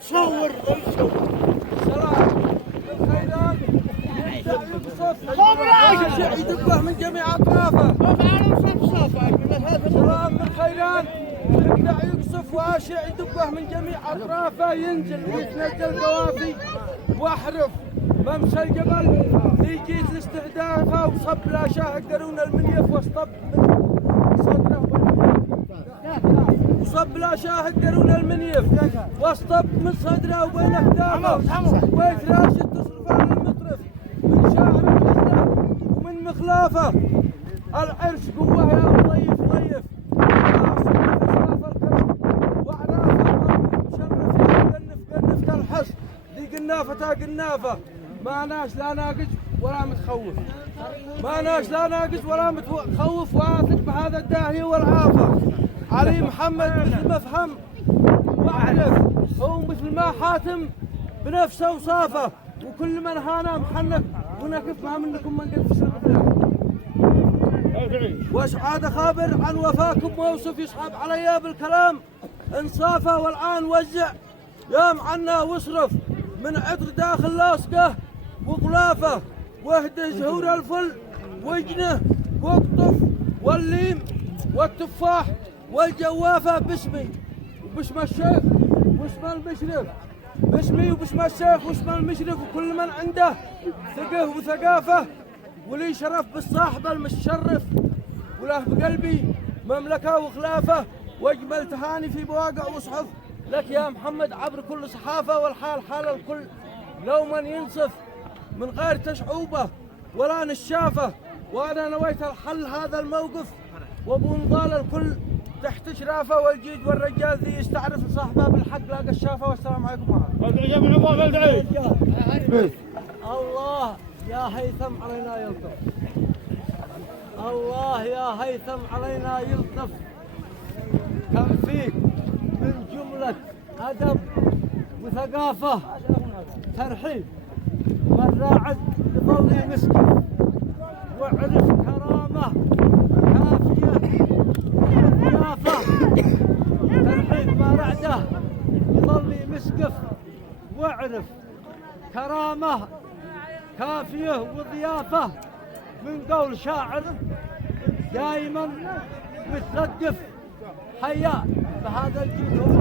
صور يدبه من جميع اطرافه. سلام من خيران يبدأ يقصف واشع يدبه من جميع اطرافه، ينزل ويتنزل قوافي واحرف ممشى الجبل في جيت لاستهدافه، وصب لا شاه يقدرون المنيف واصطب من صدره وصب لا شاه يقدرون المنيف واصطب من صدره وبين اهدافه، ويتراشد تصرفه للمطرف من شاعر الغزله ومن مخلافه. العرش قوه يا ضيف ضيف واعنافه مشرف يا قنف تلحس ذي قنافه قنافه. ما ناش لا ناقص ولا متخوف، ما ناش لا ناقص ولا متخوف، واثق بهذا الداهية والعافة. علي محمد مثل ما فهم واعرف، هو مثل ما حاتم بنفسه وصافه، وكل من هانا محنك ونكف ما منكم من قد في واش عاد خابر عن وفاكم موصف يصحب علي بالكلام انصافه. والآن وزع يا معنا واصرف من عطر داخل لاصقه وغلافه، واهدى زهور الفل وجنه واقطف والليم والتفاح والجوافه باسمي وباسم الشيخ واسم المشرف، باسمي وباسم الشيخ واسم المشرف، وكل من عنده ثقه وثقافه ولي شرف بالصاحب المشرف، وله بقلبي مملكه وخلافه، واجمل تهاني في بواقع وصحف لك يا محمد عبر كل صحافه. والحال حال الكل لو من ينصف من غير تشعوبه ولا نشافه، وانا نويت الحل هذا الموقف وابو نضال الكل تحت شرافه، والجيد والرجال ذي يستعرف صاحبه بالحق لاقى الشافه. والسلام عليكم ورحمه الله. الله يا هيثم علينا يلطف، الله يا هيثم علينا يلطف، كم فيك من جمله ادب وثقافه ترحيب والراعد يظل مسكين وعرف كرامه كافيه وضيافه. ترحيب ما رعده يظل مسكف واعرف كرامه كافيه وضيافه، من قول شاعر دائما متثقف حياء بهذا الجيل.